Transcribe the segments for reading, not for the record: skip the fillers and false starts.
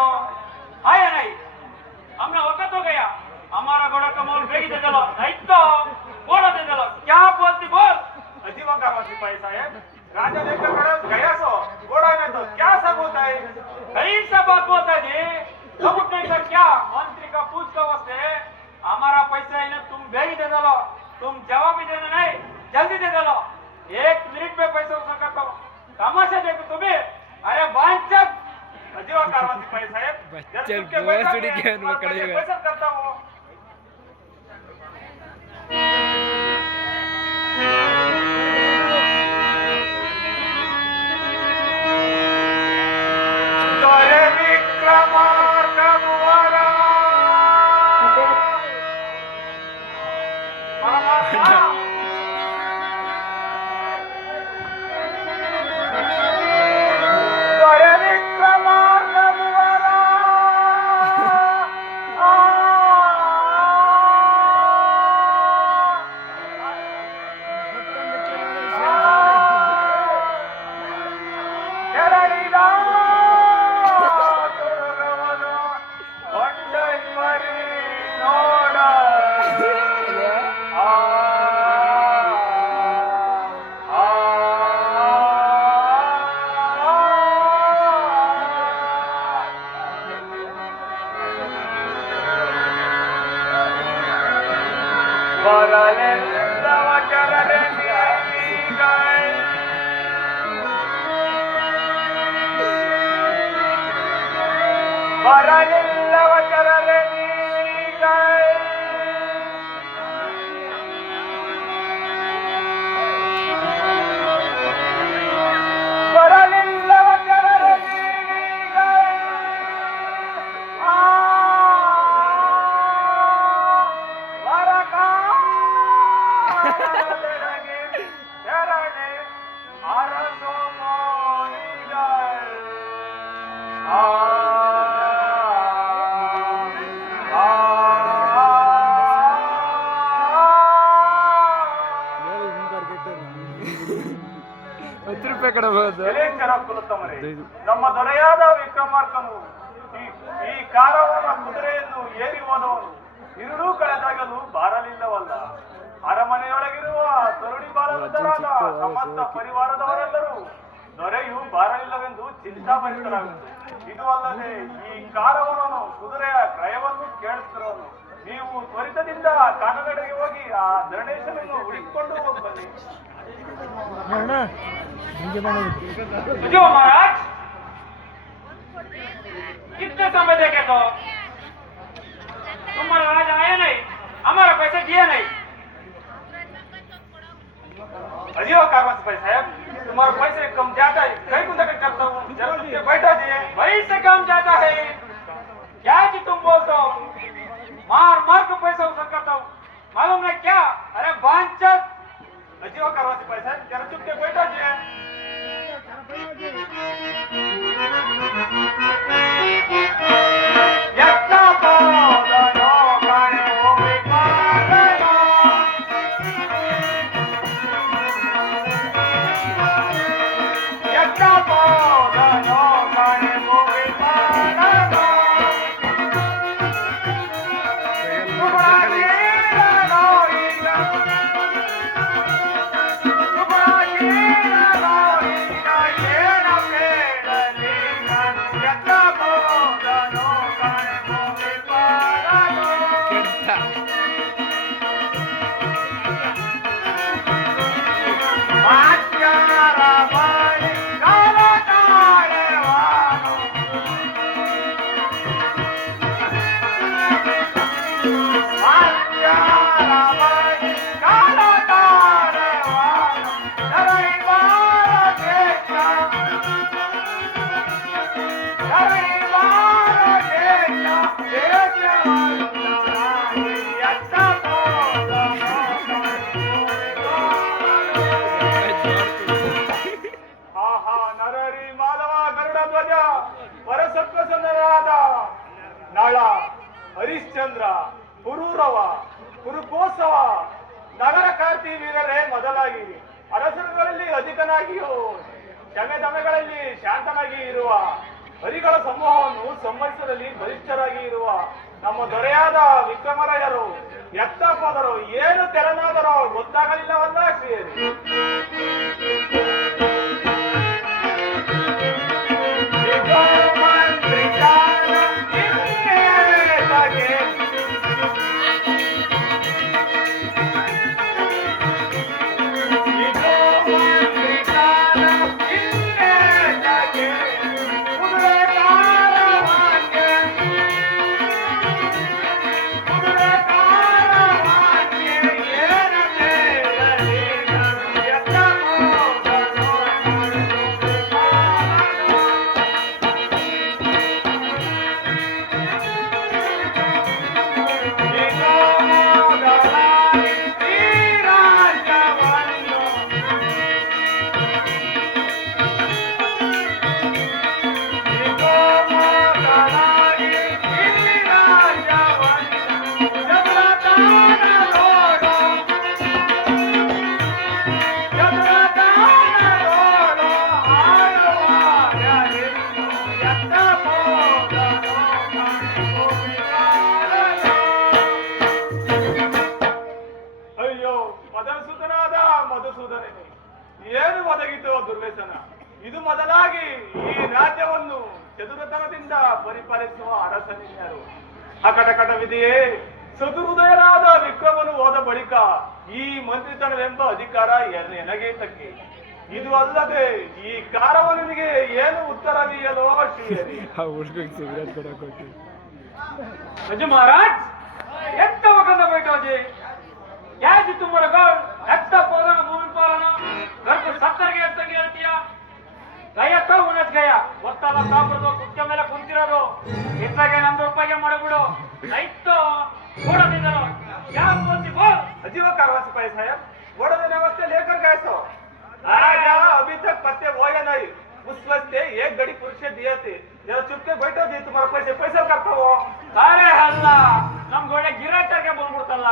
तो आया नहीं, हमने वक्त हो गया, हमारा घोड़ा का मोल भेज दे दो, नहीं तो घोड़ा दे दो। क्या बोलती बोल। अजीबा का सिपाही साहब, राजा लेकर गया सो घोड़ा में तो क्या सब होता है? कई सब बात बोलता है जी, सबूत नहीं सर क्या मंत्री का पूछ का वास्ते हमारा पैसा इन्हें तुम भेज दे दो, तुम जवाब भी देना नहीं, जल्दी दे दो। 1 मिनट में पैसा उसे करता हूँ, तमाशा देखो तुम्हें। अरे बांचक अजीबा कारवा सिपाही साहब, बच्चन बहुत जुड़ी के अनुभव करेगा। पैसा करता हूँ। ನಮ್ಮ ದೊರೆಯಾದ ವಿಕ್ರಮಾರ್ಕನು ಈ ಕಾರವನ ಕುದುರೆಯನ್ನು ಏರಿ ಹೋದವನು ಇರುಳು ಕಳೆದಾಗಲು ಬಾರಲಿಲ್ಲವಲ್ಲ. ಅರಮನೆಯೊಳಗಿರುವ ತರುಣಿ ಬಾಲವೃದ್ಧರಾದ ಸಮಸ್ತ ಪರಿವಾರದವರೆಲ್ಲರೂ ದೊರೆಯು ಬಾರಲಿಲ್ಲವೆಂದು ಚಿಂತಾಭರಿತರಾಗುತ್ತದೆ. ಇದು ಅಲ್ಲದೆ ಈ ಕಾರವನನು ಕುದುರೆಯ ಕ್ರಯವನ್ನು ಕೇಳುತ್ತಿರುವನು. ನೀವು ತ್ವರಿತದಿಂದ ಕಾನಗಡೆಗೆ ಹೋಗಿ ಆ ಧರಣೇಶನನ್ನು ಹುಡುಕಿಕೊಂಡು ಹೋಗ್ಬನ್ನಿ. जो महाराज कितने समय देखे तो तुम्हारा राजा आया नहीं, हमारा पैसा दिया नहीं। अजीब कारवा सिपाही साहब, तुम्हारा पैसे कम जाता है, कहीं कुछ करता हूँ, जरा बैठा दिए। वही से कम जाता है क्या कि तुम बोलते हो, मार मार को पैसा उसे करता हूँ, मालूम नहीं क्या। अरे बांचक अजीब कारवा सिपाही साहब, जरा चुप के बैठा दिए। ಹರಿಶ್ಚಂದ್ರ, ಪುರೂರವ, ಪುರುಕೋತ್ಸವ, ನಗರ ಕಾರ್ತಿ ವೀರರೇ ಮೊದಲಾಗಿ ಅರಸರುಗಳಲ್ಲಿ ಅಧಿಕನಾಗಿಯೂ ಶಮೆದಮೆಗಳಲ್ಲಿ ಶಾಂತನಾಗಿ ಇರುವ ಹರಿಗಳ ಸಮೂಹವನ್ನು ಸಂಹರಿಸುವಲ್ಲಿ ಬಲಿಷ್ಠರಾಗಿ ಇರುವ ನಮ್ಮ ದೊರೆಯಾದ ವಿಕ್ರಮರಾಯರು ಎತ್ತ ಹೋದರು, ಏನು ತೆರನಾದರೋ ಗೊತ್ತಾಗಲಿಲ್ಲವಲ್ಲ ಶ್ರೀಯರಿ. ಏನು ಒದಗಿತು ದುರ್ವ್ಯಸನ. ಇದು ಮೊದಲಾಗಿ ಈ ರಾಜ್ಯವನ್ನು ಚತುರತನದಿಂದ ಪರಿಪಾಲಿಸುವ ಅರಸನಿದ್ದರು. ಅಕಟಕಟವಿದೆಯೇ, ಸದುಹೃದಯನಾದ ವಿಕ್ರಮನು ಹೋದ ಬಳಿಕ ಈ ಮಂತ್ರಿತನವೆಂಬ ಅಧಿಕಾರ ನನಗೆ ತಕ್ಕಿ. ಇದು ಅಲ್ಲದೆ ಈ ಕಾರವನಿಗೆ ಏನು ಉತ್ತರವೀಯಲೋ ಶ್ರೀಹರಿ. अजय महाराज ఎంత వకంద बैठो जी क्या जी तुम्हारा घर ఎంత పోదన भूमि पालन घर को 70 के ಅಂತ ಹೇಳ್ತೀಯಾ ಗಯ ತ ಉನತ್ ಗಯ ಒತ್ತಲ ಸಾಬ್ರದು ಕುಕ್ಕೆ ಮೇಲೆ ಕುಂತಿರೋದು ಇತ್ತಾಗೆ 100 ರೂಪಾಯಿಗೆ ಮಾಡಿಬಿಡು ರೈತ ಕೊಡದಿದರೋ क्या बोलती बोल अजीब कारवा सिपाही साहब, वोड़े व्यवस्था लेकर गए सो राजा अभी तक पत्ते हुए नहीं. उस वस्ते एक घड़ी पुरुष दिए थे, जरा चुप के बैठो जी, तुम्हारा पैसे पैसा करता हो. ಅರೆ ಅಲ್ಲ ನಮ್ಗೆ ಒಳ್ಳೆ ಗಿರಾಟರ್ಗೆ ಬಂದ್ಬಿಡ್ತಲ್ಲ,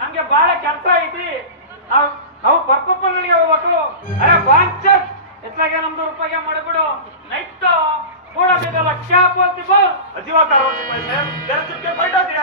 ನಮ್ಗೆ ಬಹಳ ಕೆಲಸ ಐತಿ, ನಾವು ಪರ್ಪಪ್ಪನಿಗೆ ಹೋಗ್ಬೇಕು. ಅರೆ ಬಾಂಚತ್ ಎತ್ಲಾಗೆ 100 ರೂಪಾಯಿಗೆ ಮಾಡಿಬಿಡು ನೈಟ್ ಕೊಡದಿದಲ್ಲ ಕ್ಯಾ बोलती बोल. अजीब कारवा सिपाही साहब, जरा चुप के बैठो जी.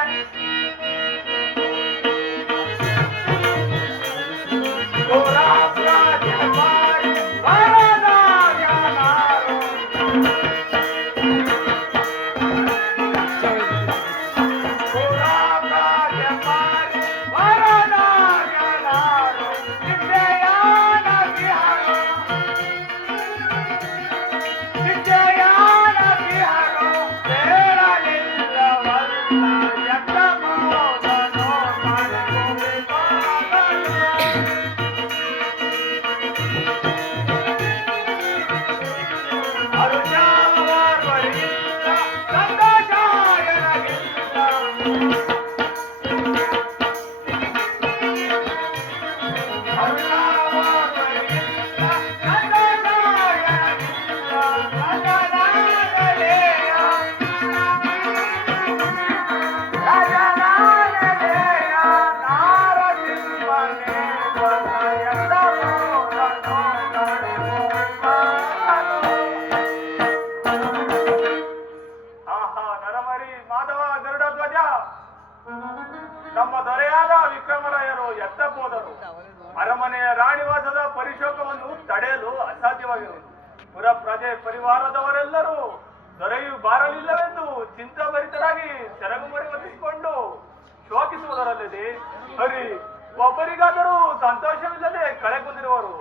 ನಮ್ಮ ದೊರೆಯಾದ ವಿಕ್ರಮರಾಯರು ಎತ್ತ ಹೋದರು. ಅರಮನೆಯ ರಾಣಿವಾಸದ ಪರಿಶೋಕವನ್ನು ತಡೆಯಲು ಅಸಾಧ್ಯವಾಗಿರುವುದು. ಪುರ ಪ್ರಜೆ ಪರಿವಾರದವರೆಲ್ಲರೂ ದೊರೆಯು ಬಾರಲಿಲ್ಲವೆಂದು ಚಿಂತಾಭರಿತರಾಗಿ ಸೆರಗುಮರಿ ಹೊತ್ತಿಸಿಕೊಂಡು ಶೋಕಿಸುವುದರಲ್ಲದೆ ಹರಿ ಒಬ್ಬರಿಗಾದರೂ ಸಂತೋಷವಿಲ್ಲದೆ ಕಳೆಗುಂದಿರುವರು.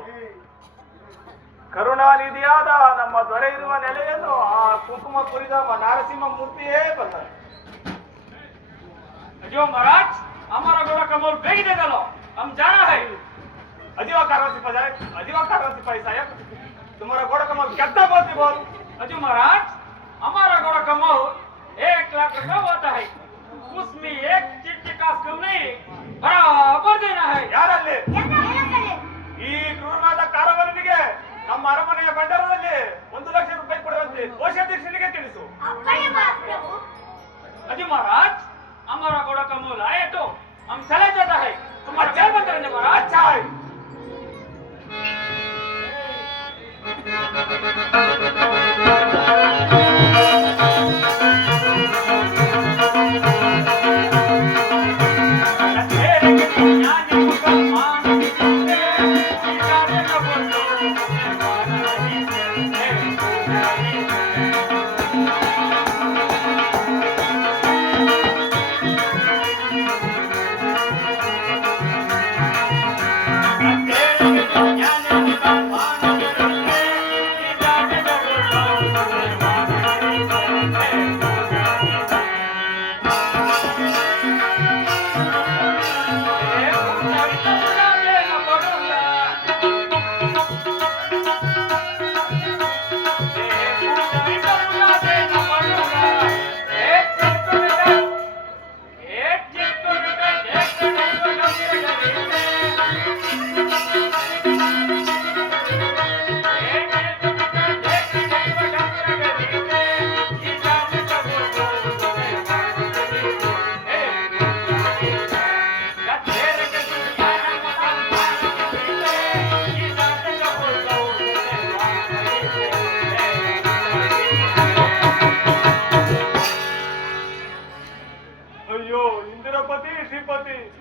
ಕರುಣಾನಿಧಿಯಾದ ನಮ್ಮ ದೊರೆ ಇರುವ ನೆಲೆಯನ್ನು ಆ ಕುಂಕುಮ ಕುರಿದ ನಾರಸಿಂಹ ಮೂರ್ತಿಯೇ ಬಂದರು. जो महाराज हमारा घोड़ा कमल भेज दे दलो, हम जाना है. अजीवा कारवा सिपाही साहब, तुम्हारा घोड़ा कमल कितना बोलती बोल. अजय महाराज हमारा घोड़ा कमल 1 लाख रुपया होता है, उसमें एक चिट्ठी का कम नहीं बराबर देना है. यार अल्ले ಈ ಕ್ರೂರ